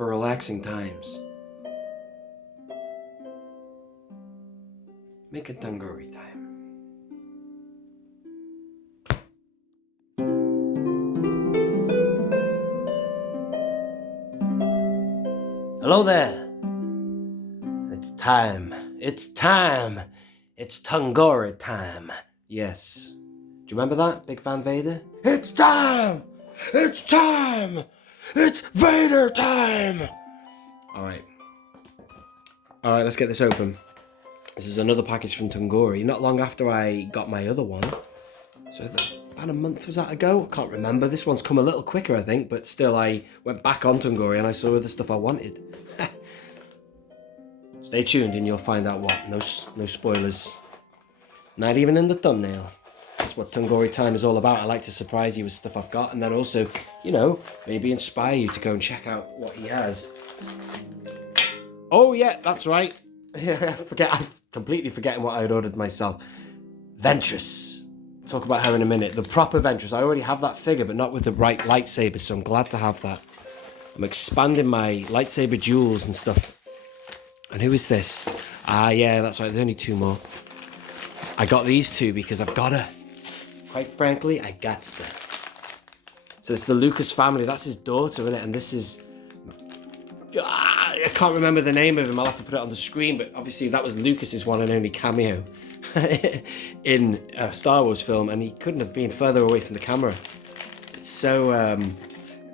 for relaxing times. Make a Tengori time. Hello there. It's time. It's time. It's Tunghori time. Yes. Do you remember that, Big Van Vader? It's time! It's time! It's Vader time! Alright, let's get this open. This is another package from Tengori, not long after I got my other one. So about a month was that ago? I can't remember. This one's come a little quicker, I think, but still I went back on Tengori and I saw the stuff I wanted. Stay tuned and you'll find out what. No spoilers. Not even in the thumbnail. That's what Tengori time is all about. I like to surprise you with stuff I've got and then also, you know, maybe inspire you to go and check out what he has. Oh yeah, that's right. I'm completely forgetting what I had ordered myself. Ventress. Talk about her in a minute. The proper Ventress. I already have that figure, but not with the right lightsaber, so I'm glad to have that. I'm expanding my lightsaber jewels and stuff. And who is this? Ah, yeah, that's right. There's only two more. I got these two because I've got to. Quite frankly, I got to. So it's the Lucas family. That's his daughter, isn't it? And this is... I can't remember the name of him. I'll have to put it on the screen. But obviously that was Lucas's one and only cameo in a Star Wars film. And he couldn't have been further away from the camera. It's so, out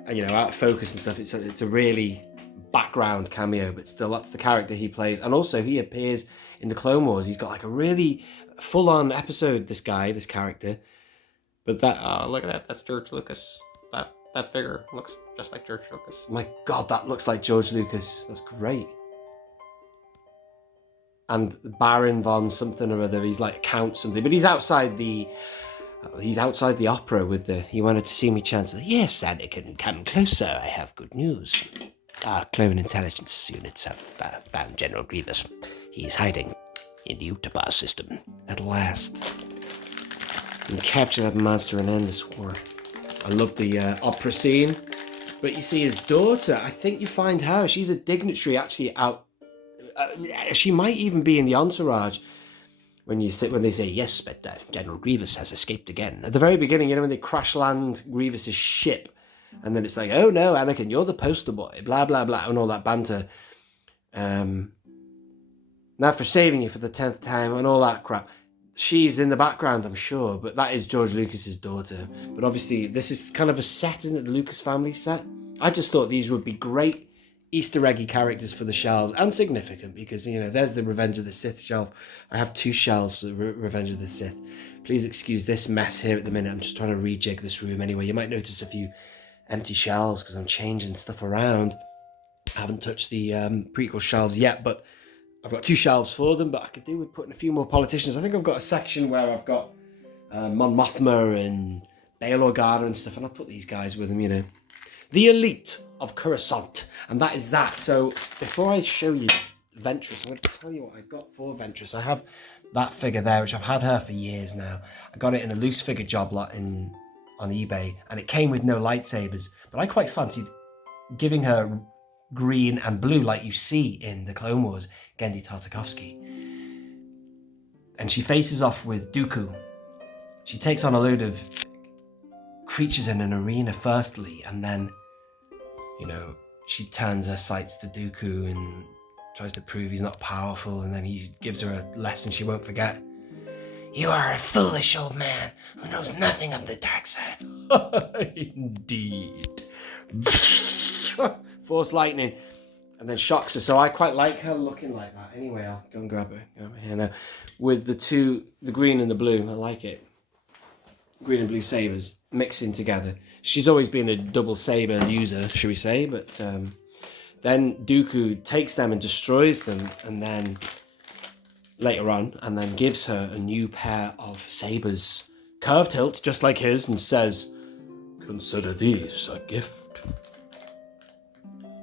of focus and stuff. It's a really background cameo. But still, that's the character he plays. And also, he appears in the Clone Wars. He's got like a really full-on episode, this character. But look at that. That's George Lucas. That figure looks just like George Lucas. My God, that looks like George Lucas. That's great. And Baron von something or other. He's like Count something, but he's outside the opera with the. He wanted to see me chant. Yes, Anakin, come closer. I have good news. Our clone intelligence units have found General Grievous. He's hiding in the Utapau system. At last. And capture that monster and end this war. I love the opera scene. But you see his daughter, I think you find her. She's a dignitary actually out. She might even be in the entourage when they say, yes, but General Grievous has escaped again. At the very beginning, when they crash land Grievous's ship. And then it's like, oh no, Anakin, you're the poster boy. Blah, blah, blah. And all that banter. Now for saving you for the 10th time and all that crap. She's in the background, I'm sure, but that is George Lucas's daughter. But obviously, this is kind of a set, isn't it? The Lucas family set. I just thought these would be great Easter eggy characters for the shelves, and significant because, there's the Revenge of the Sith shelf. I have two shelves of Revenge of the Sith. Please excuse this mess here at the minute. I'm just trying to rejig this room anyway. You might notice a few empty shelves because I'm changing stuff around. I haven't touched the prequel shelves yet, but I've got two shelves for them, but I could do with putting a few more politicians. I think I've got a section where I've got Mon Mothma and Bail Organa and stuff, and I'll put these guys with them, The elite of Coruscant, and that is that. So before I show you Ventress, I'm going to tell you what I got for Ventress. I have that figure there, which I've had her for years now. I got it in a loose figure job lot on eBay, and it came with no lightsabers, but I quite fancied giving her green and blue like you see in the Clone Wars, Genndy Tartakovsky. And she faces off with Dooku. She takes on a load of creatures in an arena firstly, and then, she turns her sights to Dooku and tries to prove he's not powerful, and then he gives her a lesson she won't forget. You are a foolish old man who knows nothing of the dark side. Indeed. Force lightning, and then shocks her. So I quite like her looking like that. Anyway, I'll go and grab her over here now. With the green and the blue, I like it. Green and blue sabers mixing together. She's always been a double saber user, should we say? But then Dooku takes them and destroys them, and then later on, and then gives her a new pair of sabers, curved hilt, just like his, and says, "Consider these a gift."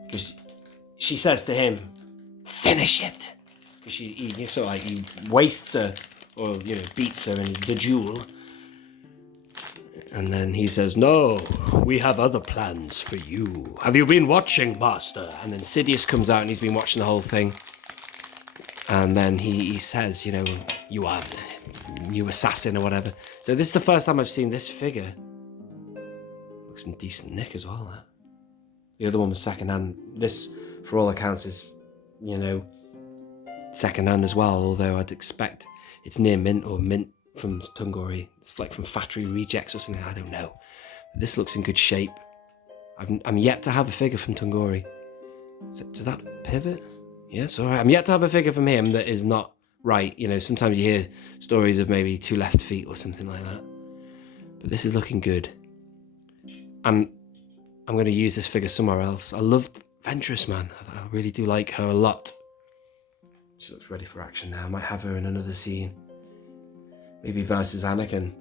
Because she says to him, "Finish it." Because he wastes her, or beats her in the duel. And then he says, "No, we have other plans for you. Have you been watching, Master?" And then Sidious comes out and he's been watching the whole thing. And then he says, you know, you assassin or whatever. So this is the first time I've seen this figure. Looks in decent nick as well, that. The other one was secondhand. This, for all accounts, is, you know, secondhand as well, although I'd expect it's near mint or mint from Tunghori. It's like from factory rejects or something, I don't know. But this looks in good shape. I'm yet to have a figure from Tengori. Does that pivot? Yes, all right. I'm yet to have a figure from him that is not right. You know, sometimes you hear stories of maybe 2 left feet or something like that. But this is looking good. And I'm going to use this figure somewhere else. I love Ventress, man. I really do like her a lot. She looks ready for action now. I might have her in another scene. Maybe versus Anakin.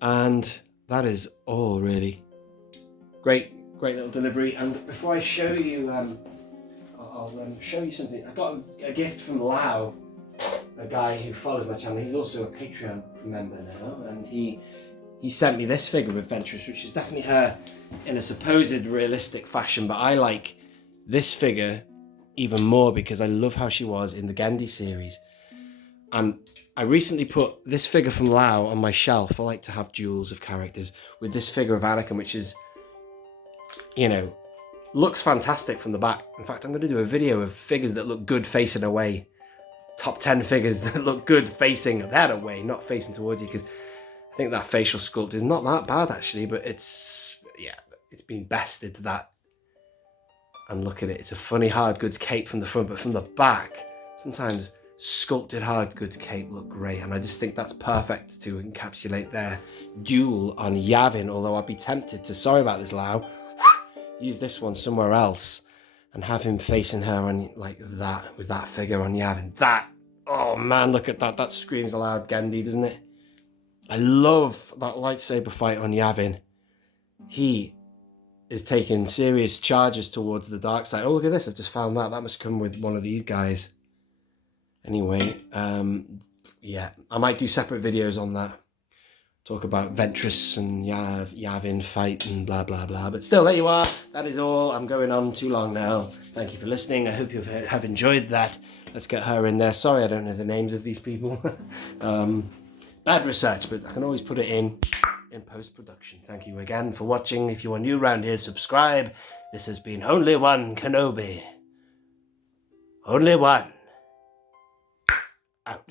And that is all, really. Great little delivery. And before I show you, I'll show you something. I got a gift from Lau, a guy who follows my channel. He's also a Patreon member now, and he sent me this figure of Ventress, which is definitely her in a supposed realistic fashion, but I like this figure even more because I love how she was in the Gandhi series. And I recently put this figure from Lau on my shelf. I like to have duels of characters with this figure of Anakin, which is, you know, looks fantastic from the back. In fact, I'm going to do a video of figures that look good facing away. Top 10 figures that look good facing that away, not facing towards you, because I think that facial sculpt is not that bad actually, but it's been bested, that. And look at it, it's a funny hard goods cape from the front, but from the back, sometimes sculpted hard goods cape look great, and I just think that's perfect to encapsulate their duel on Yavin, although I'd be tempted to, sorry about this Lau, use this one somewhere else and have him facing her on like that, with that figure on Yavin. That, oh man, look at that, that screams aloud Gandhi, doesn't it? I love that lightsaber fight on Yavin. He is taking serious charges towards the dark side. Oh, look at this, I've just found that. That must come with one of these guys. Anyway, yeah, I might do separate videos on that. Talk about Ventress and Yavin fight and blah, blah, blah. But still, there you are. That is all. I'm going on too long now. Thank you for listening. I hope you have enjoyed that. Let's get her in there. Sorry, I don't know the names of these people. Bad research, but I can always put it in post-production. Thank you again for watching. If you are new around here, subscribe. This has been Only One Kenobi. Only one. Out.